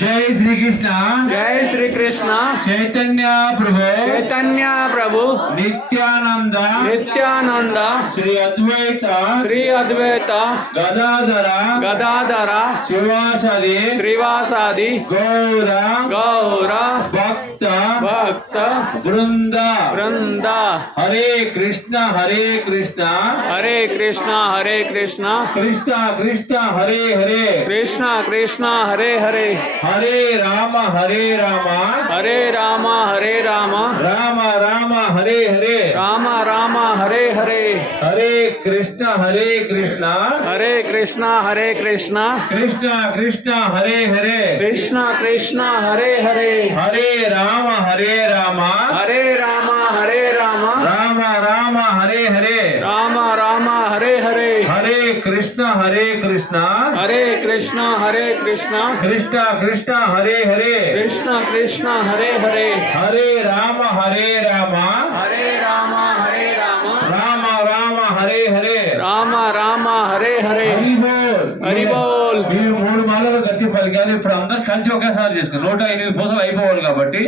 जय श्री कृष्ण। जय श्री कृष्ण। चैतन्य प्रभु चैतन्य प्रभु नित्यानंद नित्यानंद श्री अद्वैत गदाधर गदाधर शिवासादि श्रीवासादि गौर गौर भक्त भक्त वृंद वृंद हरे कृष्ण हरे कृष्ण हरे कृष्ण कृष्ण कृष्ण हरे हरे कृष्ण कृष्ण हरे हरे हरे राम हरे राम राम राम हरे हरे राम राम हरे हरे हरे कृष्ण हरे कृष्ण हरे कृष्ण कृष्ण कृष्ण हरे हरे कृष्ण कृष्ण हरे हरे हरे राम हरे राम राम राम हरे हरे राम हरे हरे हरे कृष्ण हरे कृष्ण कृष्ण कृष्ण हरे हरे कृष्ण कृष्ण हरे हरे हरे राम राम राम राम हरे हरे राम हरे हरे హరి బోల్ హరి బోల్. మీరు 3 మాలలు గట్టి పలికారు. ఇప్పుడు అందరూ కలిసి ఒకేసారి చేసుకోండి. 108 పూసలు అయిపోవాలి కాబట్టి